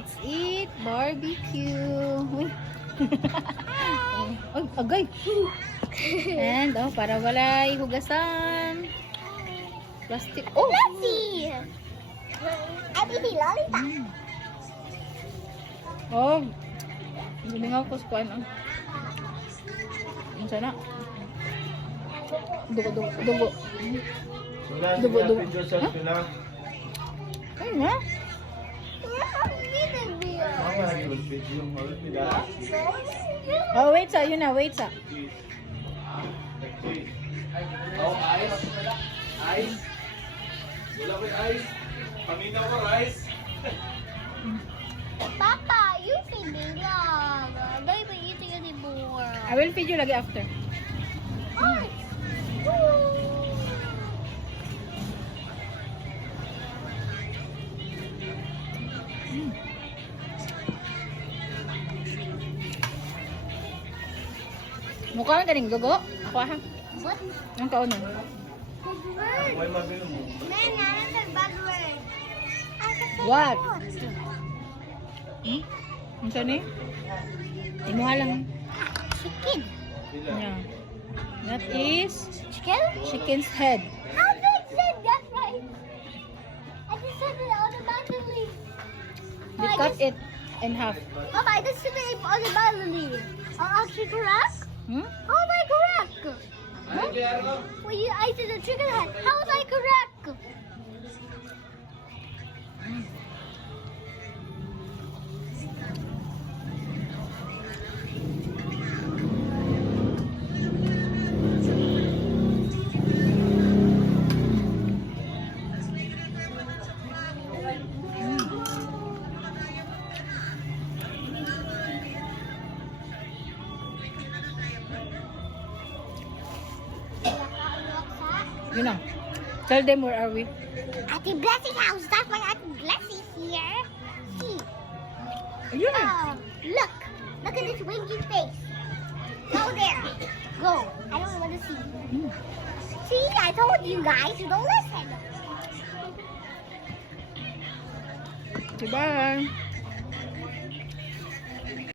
Let's eat barbecue. Uy. Ay, agay. And, oh, para walay hugasan. Plastic. Oh! Lassie! I baby lollipop. Oh. Gilingaw ko sa kuan. Ano sana? Dugo. Dugo. Ay, na? Oh, wait sa. Yun na, wait sa. Oh, ice. Ice. Wala ko ice. Paminaw ko rice. Papa, you feed me lang. Dahil ba eating anymore? I will feed you lagi after. Mukha ka rin dugo? Ako ha? What? Ang kaon nun? May mabili mo. Man, another bad word. What? Ang saan eh? Imuha lang. Chicken. Yeah. That is Chicken? chicken's head. How did I say that right? I just said it automatically. We cut it in half. Papa, I just said it automatically. I'm actually correct? Hmm? How am I correct? Well, I said the chicken head. How was I correct? You know. Tell them where are we? At the blessing house. That's why Auntie Blessing here. See. Ayun na. Look. Look at this winky face. Go there. Go. I don't want to see. See, I told you guys. You don't listen. Bye.